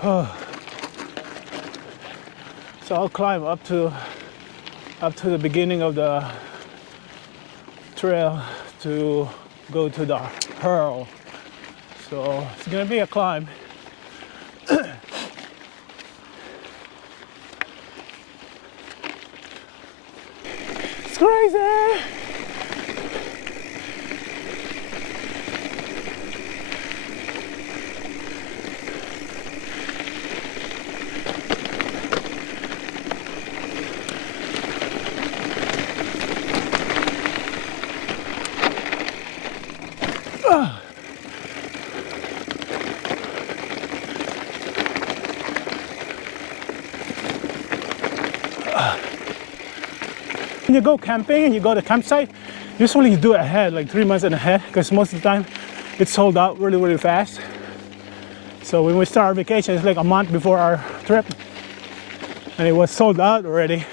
So I'll climb up to the beginning of the trail to go to the Hurl. So it's gonna be a climb. It's crazy! When you go camping and you go to campsite, usually you do it ahead, like 3 months in ahead, because most of the time it's sold out really, really fast. So when we start our vacation, it's like a month before our trip, and it was sold out already.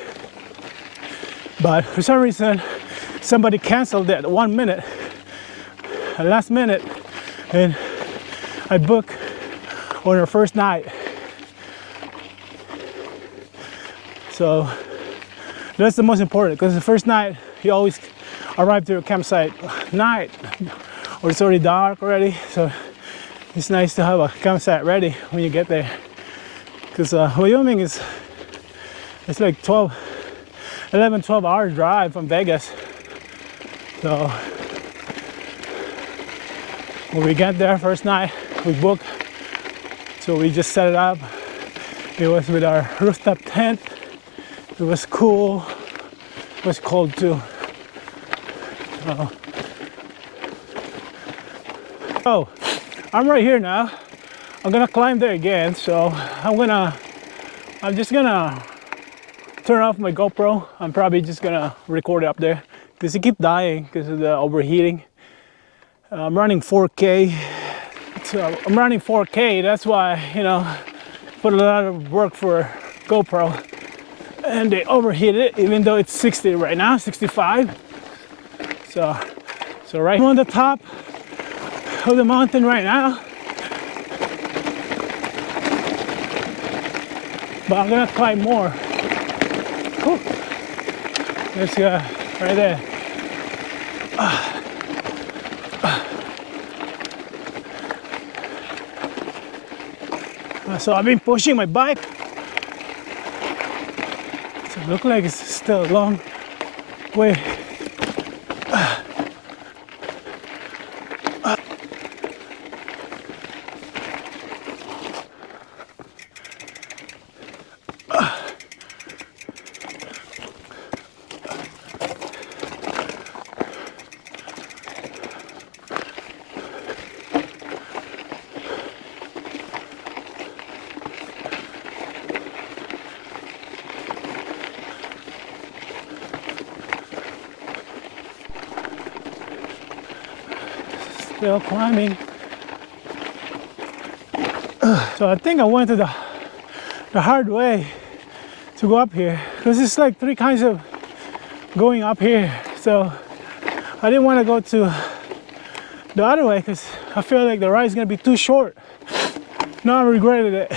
But for some reason, somebody canceled it at 1 minute, last minute, and I booked on our first night. So that's the most important, because the first night you always arrive to your campsite night, or it's already dark already. So it's nice to have a campsite ready when you get there, because Wyoming is, it's like 12 hour drive from Vegas. So when we get there first night, we booked, so we just set it up. It was with our rooftop tent. It was cool. It was cold too. Oh, I'm right here now. I'm gonna climb there again. So I'm just gonna turn off my GoPro. I'm probably just gonna record it up there because it keeps dying because of the overheating. I'm running 4K. So I'm running 4K. That's why, you know, put a lot of work for GoPro. And they overheated it, even though it's 60 right now, 65. So right on the top of the mountain right now. But I'm gonna climb more. Whew. Let's go right there. So I've been pushing my bike. It looks like it's still a long way. Still climbing. So I think I went to the hard way to go up here, because it's like 3 kinds of going up here. So I didn't want to go to the other way because I feel like the ride is gonna be too short. Now I regretted it,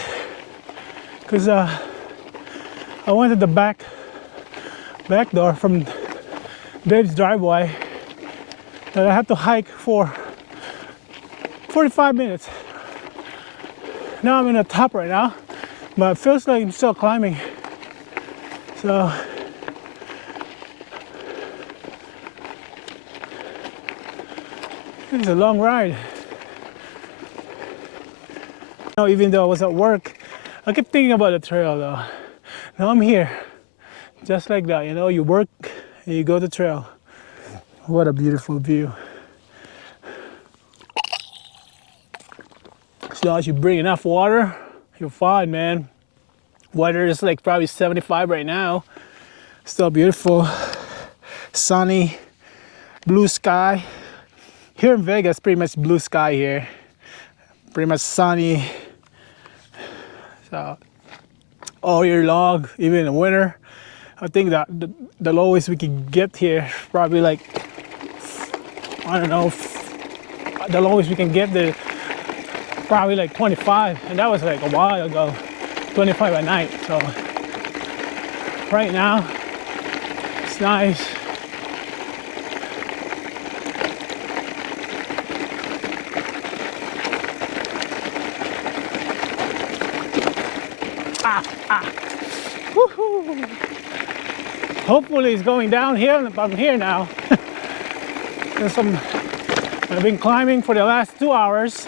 because I went to the back door from Dave's driveway that I had to hike for 45 minutes. Now I'm in the top right now, but it feels like I'm still climbing. So it's a long ride. Now, even though I was at work, I kept thinking about the trail though. Now I'm here, just like that. You know, you work and you go to the trail. What a beautiful view. As long as you bring enough water, you're fine, man. Weather is like probably 75 right now. Still beautiful, sunny, blue sky. Here in Vegas, pretty much blue sky here. Pretty much sunny. So all year long, even in winter. I think that the lowest we can get here, probably like, I don't know, the lowest we can get there probably like 25, and that was like a while ago, 25 at night. So right now it's nice. Woohoo! Hopefully it's going down here. I'm here now. I've been climbing for the last 2 hours,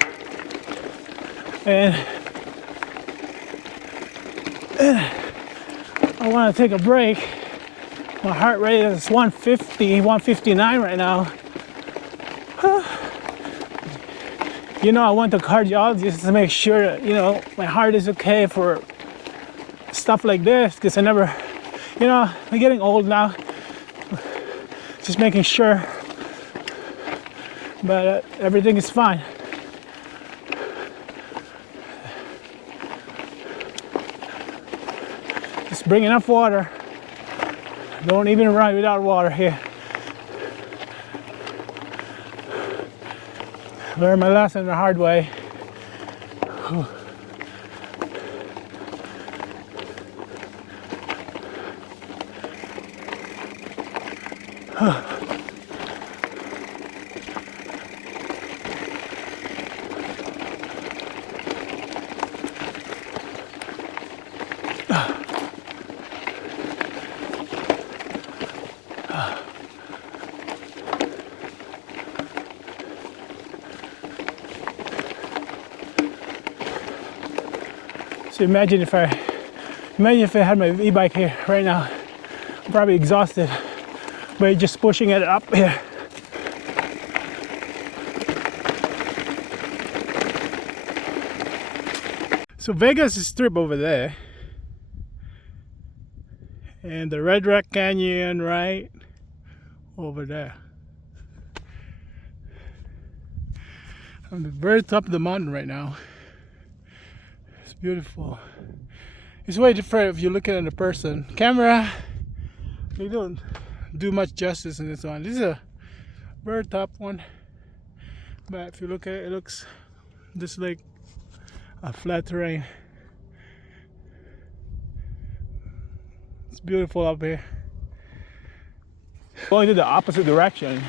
and I want to take a break. My heart rate is 150, 159 right now. You know, I went to cardiologist to make sure that, you know, my heart is okay for stuff like this, because I never, you know, I'm getting old now. Just making sure, but everything is fine. Just bring enough water. Don't even ride without water here. Learned my lesson the hard way. So imagine if I had my e-bike here right now. I'm probably exhausted by just pushing it up here. So Vegas is Strip over there, and the Red Rock Canyon right over there. I'm at the very top of the mountain right now. It's beautiful. It's way different if you look at it in person. Camera, they don't do much justice in this one. This is a very top one, but if you look at it, it looks just like a flat terrain. It's beautiful up here. Going to the opposite direction,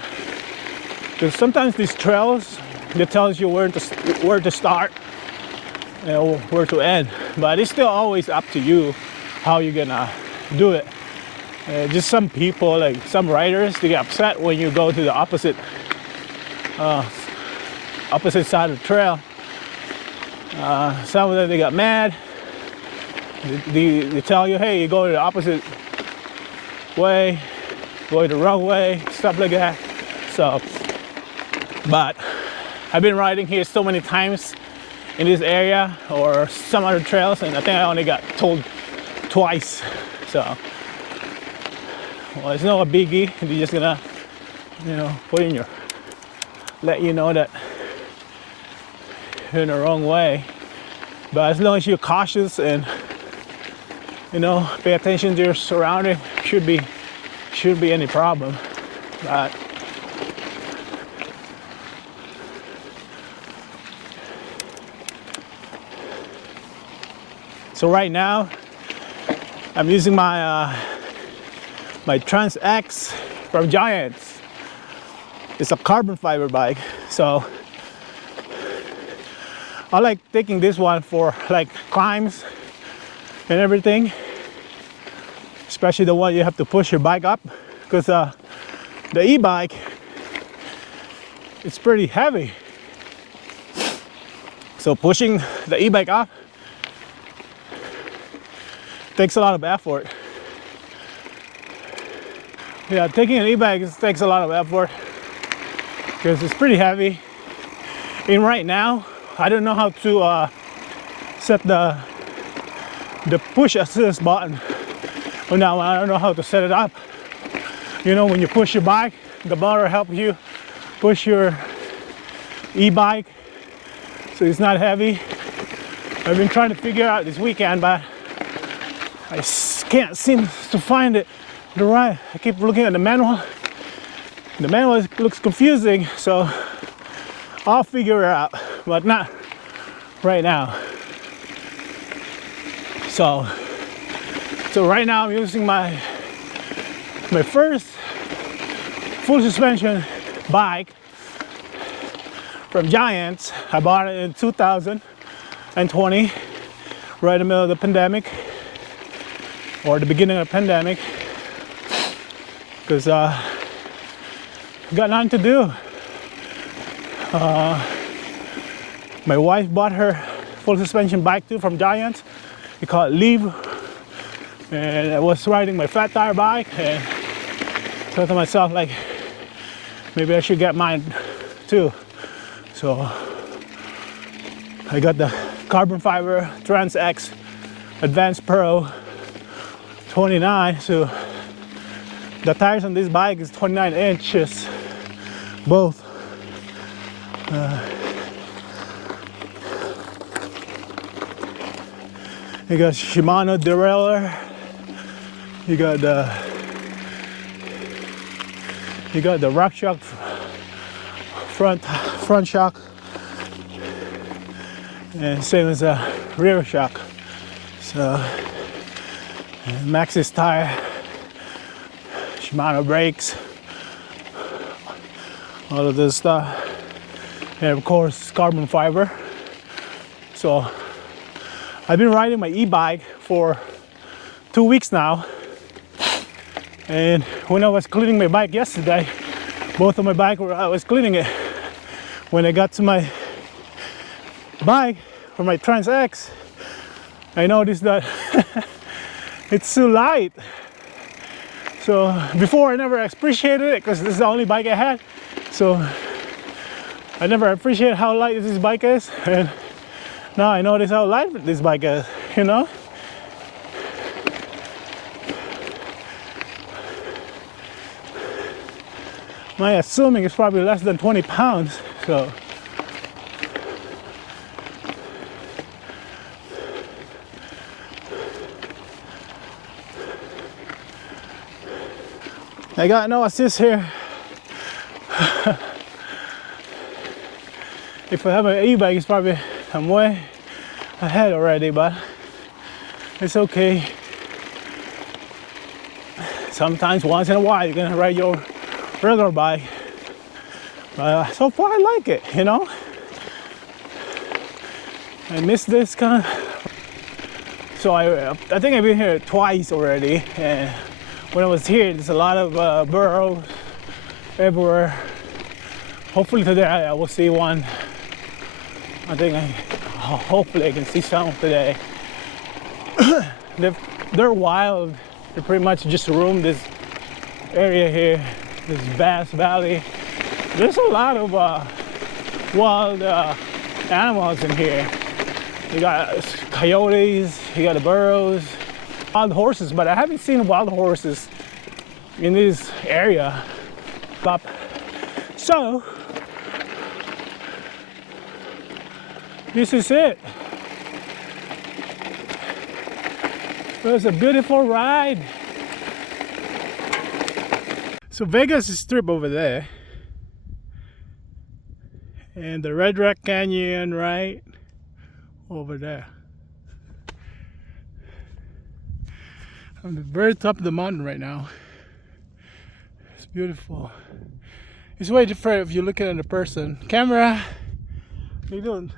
because sometimes these trails, they tells you where to start and where to end, but it's still always up to you how you're gonna do it. Just some people, like some riders, they get upset when you go to the opposite side of the trail. Some of them, they got mad. They tell you, hey, you go the opposite way, go the wrong way, stuff like that. So, but I've been riding here so many times in this area or some other trails, and I think I only got told twice. So, well, it's not a biggie. They're just gonna, you know, let you know that you're in the wrong way. But as long as you're cautious and, you know, pay attention to your surrounding, shouldn't be any problem. But so right now I'm using my my Trans X from Giants. It's a carbon fiber bike, so I like taking this one for like climbs and everything, especially the one you have to push your bike up, because the e-bike, it's pretty heavy. So pushing the e-bike up takes a lot of effort. Yeah, taking an e-bike takes a lot of effort because it's pretty heavy. And right now, I don't know how to set the push assist button. Well, now I don't know how to set it up. You know, when you push your bike, the motor helps you push your e-bike, so it's not heavy. I've been trying to figure out this weekend, but I can't seem to find it right. I keep looking at the manual. The manual looks confusing, so I'll figure it out, but not right now. So right now I'm using my first full suspension bike from Giants. I bought it in 2020, right in the middle of the pandemic, or the beginning of the pandemic, because got nothing to do. My wife bought her full suspension bike too from Giants. We call it Leave, and I was riding my fat tire bike and thought to myself, like, maybe I should get mine too. So I got the carbon fiber Trans X Advanced Pro 29. So the tires on this bike is 29 inches both. You got Shimano derailleur. You got the rock shock front shock, and same as a rear shock. So Maxxis tire, Shimano brakes, all of this stuff, and of course carbon fiber. So I've been riding my e-bike for 2 weeks now, and when I was cleaning my bike yesterday, both of my bike I was cleaning it. When I got to my bike for my Trans X, I noticed that it's too light. So before I never appreciated it because this is the only bike I had. So I never appreciated how light this bike is, and now I notice how light this bike is, you know? My assuming it's probably less than 20 pounds, so. I got no assist here. If I have an e-bike, it's probably I'm way ahead already, but it's okay. Sometimes, once in a while, you're gonna ride your regular bike. So far, I like it, you know? I miss this kind of. So I think I've been here twice already, and when I was here, there's a lot of burrows everywhere. Hopefully today I will see one. I think hopefully I can see some today. They're wild. They pretty much just roam this area here, this vast valley. There's a lot of wild animals in here. You got coyotes, you got the burros, wild horses, but I haven't seen wild horses in this area. So this is it. It was a beautiful ride. So Vegas is Strip over there, and the Red Rock Canyon right over there. I'm at the very top of the mountain right now. It's beautiful. It's way different if you look at it in person. Camera, they don't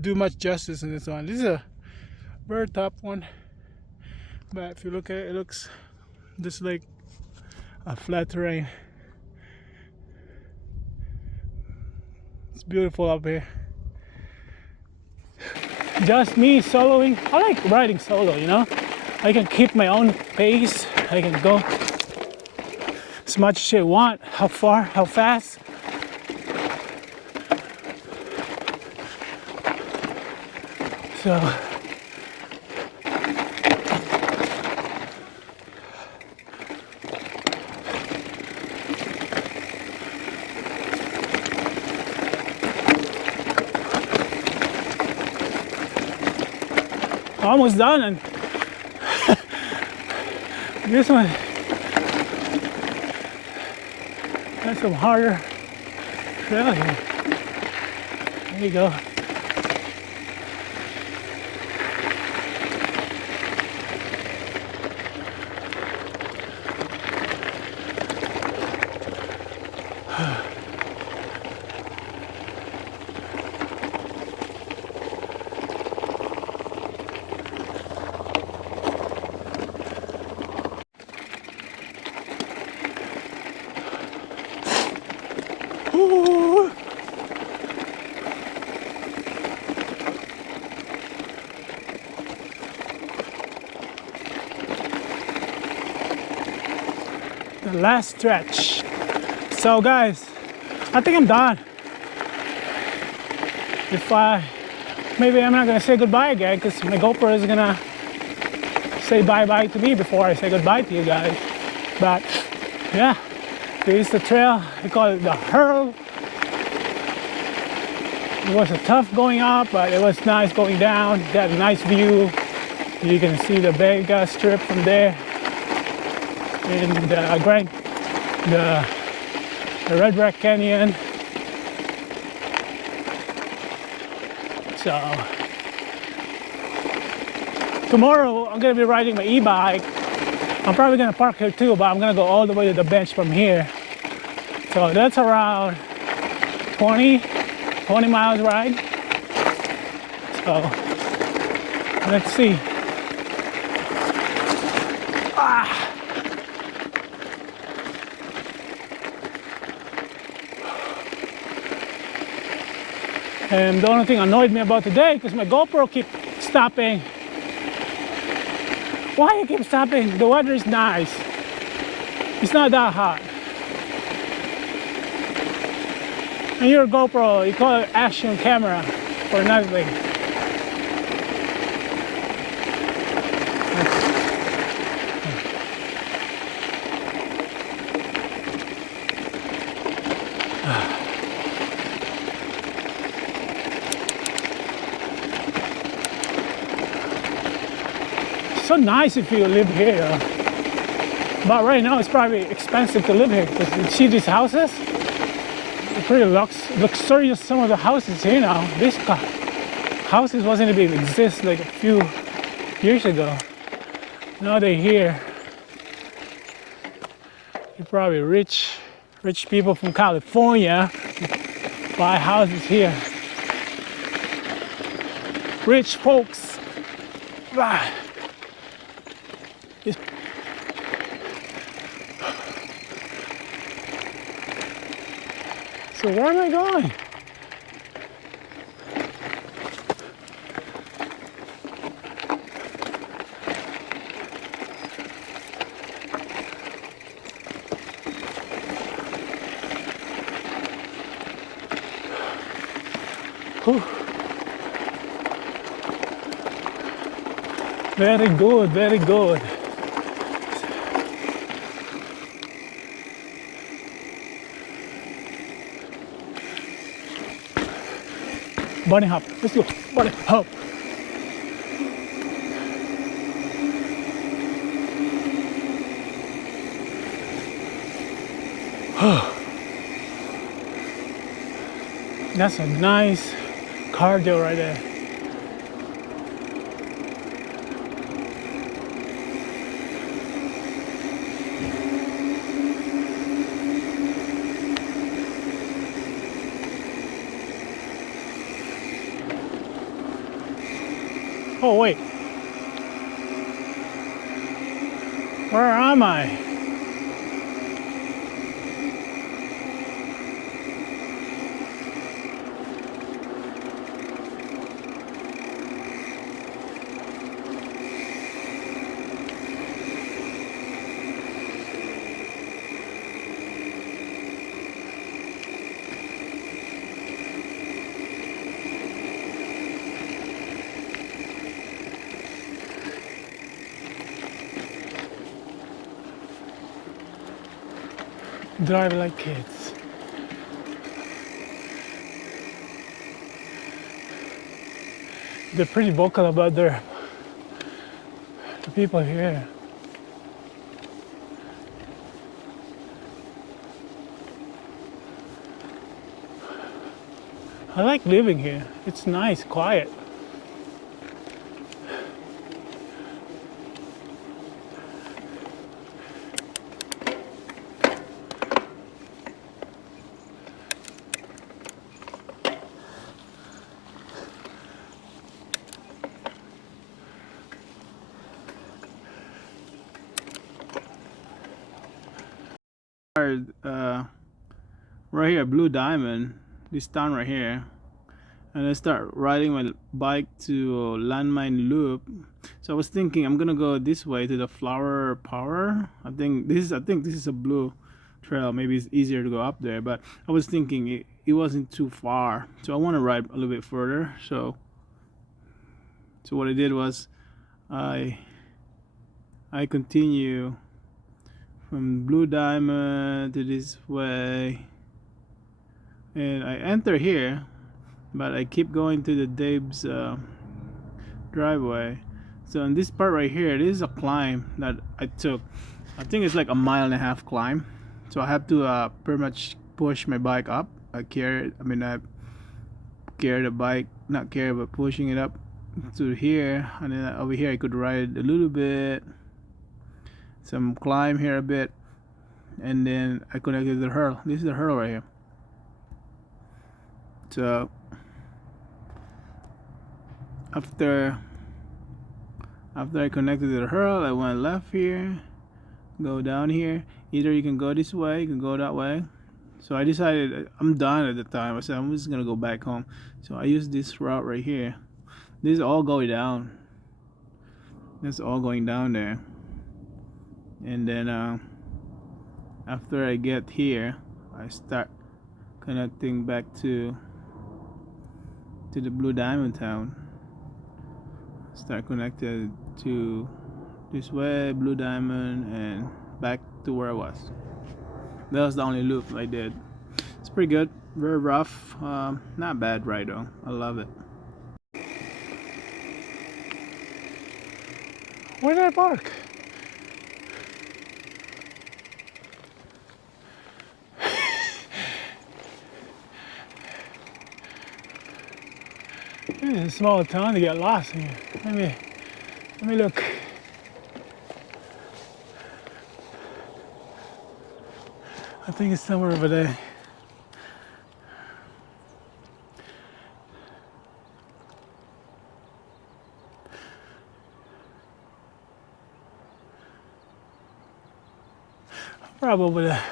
do much justice in this one. This is a very top one, but if you look at it, it looks just like a flat terrain. It's beautiful up here. Just me soloing. I like riding solo, you know? I can keep my own pace. I can go as much as I want, how far, how fast. So almost done, and this one has some harder trail here. There you go. the last stretch. So guys, I think I'm done. Maybe I'm not gonna say goodbye again because my GoPro is gonna say bye-bye to me before I say goodbye to you guys. But yeah, this is the trail. We call it the Hurl. It was tough going up, but it was nice going down. Got a nice view. You can see the Vega Strip from there, and the Red Rock Canyon. So tomorrow I'm gonna be riding my e-bike. I'm probably gonna park here too, but I'm gonna go all the way to the bench from here. So that's around 20 miles ride. So let's see. And the only thing annoyed me about today, because my GoPro keeps stopping. Why you keep stopping? The weather is nice. It's not that hot. And your GoPro, you call it action camera for nothing. So nice if you live here, but right now it's probably expensive to live here because you see these houses. They're pretty luxurious. Some of the houses here now. These houses wasn't even exist like a few years ago. Now they're here. You're probably rich people from California buy houses here. Rich folks. So where am I going? Whew. Very good, very good. Bunny hop. Let's go. Bunny hop. That's a nice cardio right there. Oh wait, where am I? Drive like kids. They're pretty vocal about the people here. I like living here. It's nice, quiet. Right here, Blue Diamond, this town right here, and I start riding my bike to Landmine Loop. So I was thinking I'm gonna go this way to the Flower Power. I think this is a blue trail. Maybe it's easier to go up there, but I was thinking it wasn't too far, so I want to ride a little bit further. So what I did was I continue from Blue Diamond to this way, and I enter here, but I keep going to the Dave's driveway. So in this part right here, this is a climb that I took. I think it's like a 1.5 mile climb. So I have to pretty much push my bike up. I carry the bike, not carry, but pushing it up to here, and then over here I could ride a little bit, some climb here a bit, and then I connected the Hurl. This is the Hurl right here. So after I connected to the Hurl, I went left here, go down here. Either you can go this way, you can go that way. So I decided, I'm done at the time. I said I'm just gonna go back home. So I used this route right here. This is all going down. That's all going down there. And then after I get here, I start connecting back to the Blue Diamond town. Start connected to this way, Blue Diamond, and back to where I was. That was the only loop I did. It's pretty good, very rough, not bad ride though. I love it. Where did I park? It's a small town to get lost in here. Let me look. I think it's somewhere over there. Probably over there.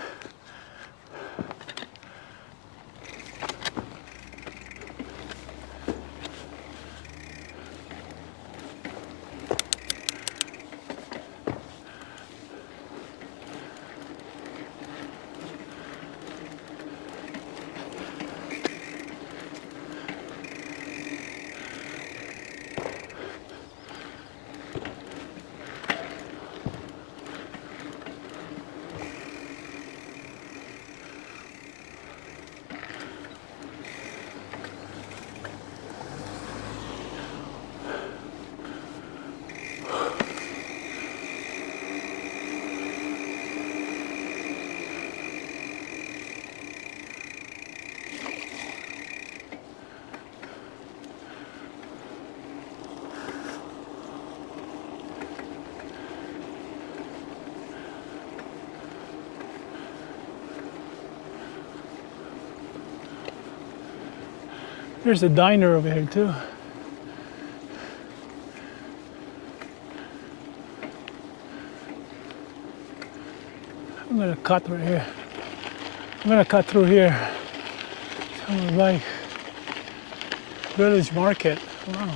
There's a diner over here too. I'm gonna cut right here. I'm gonna cut through here. Sounds like village market. Wow.